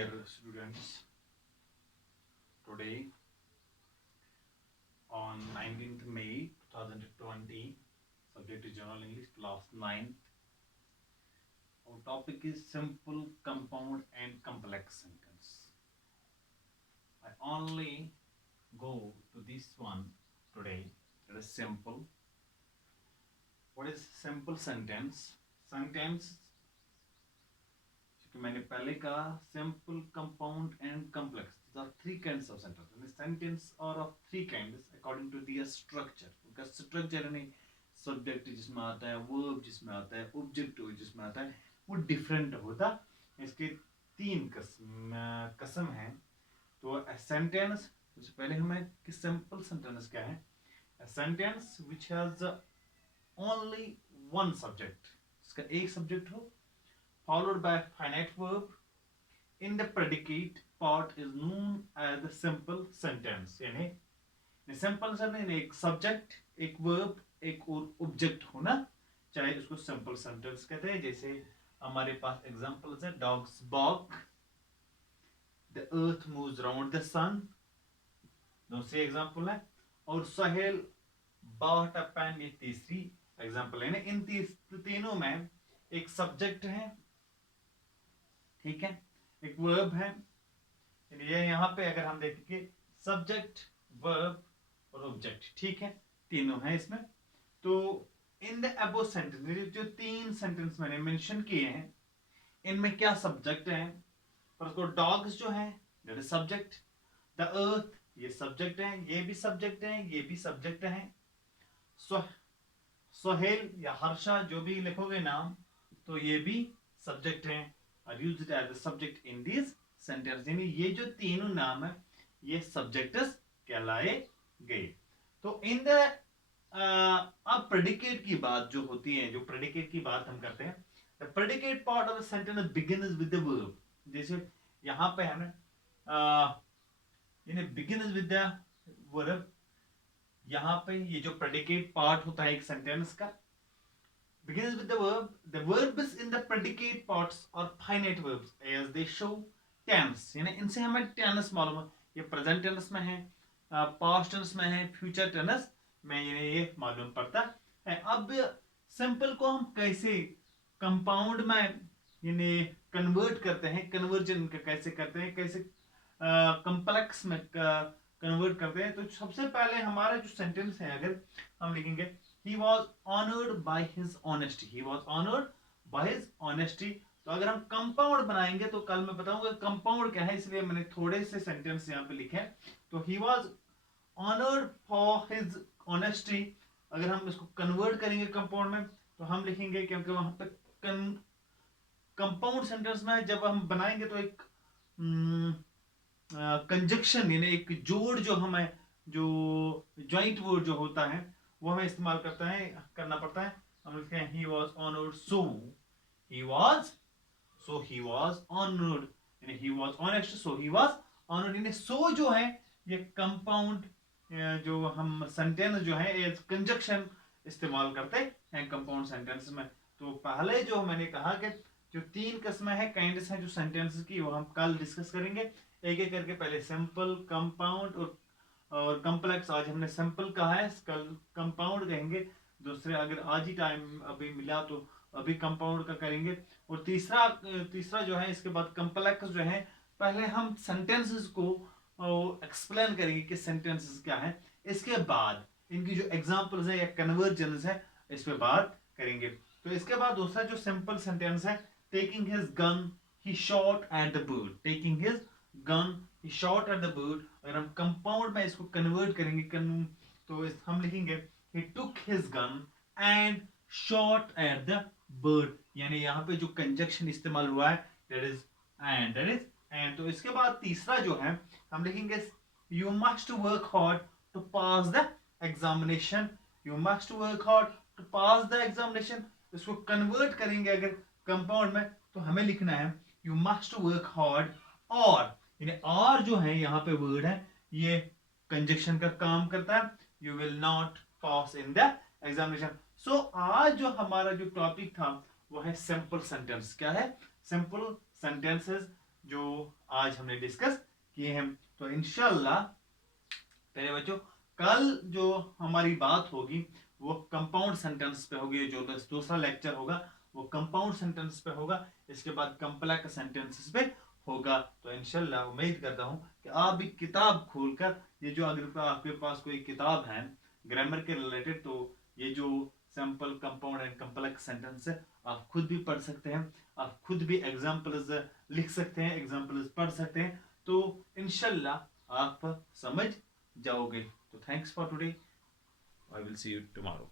dear students, today on 19th May 2020, subject is General English, class 9th. Our topic is simple, compound and complex sentence. I only go to this one today. It is simple. What is simple sentence? Sentence मैंने पहले कहा simple, compound and complex. These are three kinds of sentence. And the sentence are of three kinds according to their structure. उनका structure यानी subject जिसमें आता है, verb जिसमें आता है, object जिसमें आता है, वो different होता. इसके तीन किस्म हैं. तो a sentence सबसे पहले हमें कि simple sentence क्या है? A sentence which has only one subject. इसका एक subject हो, followed by a finite verb in the predicate part is known as the simple sentence. यानी simple sentence एक subject, एक verb, एक और object होना चाहे उसको simple sentence कहते हैं. जैसे हमारे पास examples है dogs bark, the earth moves around the sun, दूसरी example है, और Sahel bought a pen, ये तीसरी example है. इन तीनों में एक subject है, ठीक है, एक वर्ब है. ये यहाँ पे अगर हम देखेंगे सब्जेक्ट, वर्ब और ऑब्जेक्ट, ठीक है, तीनों हैं इसमें. तो इन द अबव सेंटेंस, जो तीन सेंटेंस मैंने मेंशन किए हैं, इनमें क्या सब्जेक्ट है? पर उसको डॉग्स जो है that is subject, the earth ये सब्जेक्ट है, ये भी सब्जेक्ट है, ये भी सब्जेक्ट है. सोहेल या हर्षा जो भी लिखोगे नाम, तो ये भी सब्जेक्ट है. Are used as the subject in these sentences. यानी ये जो तीनों नाम है ये subjects कहलाए गए. तो इन द अब predicate की बात जो होती है, जो predicate की बात हम करते हैं, the predicate part of the sentence begins with the verb. जैसे यहाँ पे है ना, यानी begins with the verb. यहाँ पे ये जो predicate part होता है एक sentence का, begins with the verb. The verbs in the predicate parts are finite verbs as they show tense. यानी इनसे हमें tense मालूम है. ये present tense में है, past tense में है, future tense में ये मालूम पड़ता है. अब simple को हम कैसे compound में यानी convert करते हैं, conversion कैसे करते हैं, कैसे complex में convert करते हैं. तो सबसे पहले हमारा जो sentence है, अगर हम लिखेंगे He was honored by his honesty. He was honored by his honesty. तो अगर हम कंपाउंड बनाएंगे तो कल मैं बताऊंगा कंपाउंड क्या है, इसलिए मैंने थोड़े से सेंटेंस यहाँ पे लिखे हैं. तो he was honored for his honesty. अगर हम इसको कन्वर्ट करेंगे कंपाउंड में तो हम लिखेंगे, क्योंकि वहां पे कंपाउंड सेंटेंस में जब हम बनाएंगे तो एक कंजक्शन यानी एक जोड़ जो हमें जो ज्वाइंट वर्ड जो होता है वो हमें इस्तेमाल करना पड़ता है. हम लिखते हैं he was honored, so he was honored, यानी he was honest, so he was honored. यानी so जो है ये कंपाउंड जो हम सेंटेंस जो है एज कंजक्शन इस्तेमाल करते हैं कंपाउंड सेंटेंस में. तो पहले जो मैंने कहा कि जो तीन किस्में हैं काइंड्स हैं जो सेंटेंस की, वो हम कल डिस्कस करेंगे एक एक करके. पहले सिंपल, कंपाउंड और कॉम्प्लेक्स. आज हमने सिंपल कहा है, कल कंपाउंड कहेंगे. दूसरे अगर आज ही टाइम अभी मिला तो अभी कंपाउंड का करेंगे. और तीसरा जो है इसके बाद कॉम्प्लेक्स जो है. पहले हम सेंटेंसेस को एक्सप्लेन करेंगे कि सेंटेंसेस क्या है, इसके बाद इनकी जो एग्जांपल्स है या कन्वर्जन्स है इस पे बात करेंगे. तो इसके बाद दूसरा जो सिंपल सेंटेंस है, taking his gun he shot at the bird. Taking his gun he shot at the bird. अगर हम कंपाउंड में इसको कन्वर्ट करेंगे तो हम लिखेंगे he took his gun and shot at the bird. यानी यहाँ पे जो कंजक्शन इस्तेमाल हुआ है that is and. तो इसके बाद तीसरा जो है हम लिखेंगे you must work hard to pass the examination. You must work hard to pass the examination. इसको कन्वर्ट करेंगे अगर कंपाउंड में तो हमें लिखना है you must work hard, और यानी और जो है यहाँ पे वर्ड है ये कंजक्शन का काम करता है. You will not pass in the examination. So आज जो हमारा जो टॉपिक था वो है सिंपल सेंटेंस. क्या है? सिंपल सेंटेंसेस जो आज हमने डिस्कस किए हैं। तो इंशाल्लाह पहले बच्चों कल जो हमारी बात होगी वो कंपाउंड सेंटेंस पे होगी। जो दूसरा लेक्चर होगा वो कंपाउंड सेंटेंस पे होगा, इसके बाद कॉम्प्लेक्स सेंटेंसेस पे होगा। तो इंशाल्लाह उम्मीद करता हूँ कि आप भी किताब खोलकर ये जो अगर आपके पास कोई किताब है ग्रामर के रिलेटेड, तो ये जो simple compound and complex sentence है आप खुद भी पढ़ सकते हैं, आप खुद भी एग्जाम्पल्स लिख सकते हैं, एग्जाम्पल्स पढ़ सकते हैं। तो इंशाल्लाह आप समझ जाओगे। तो thanks for today, I will see you tomorrow.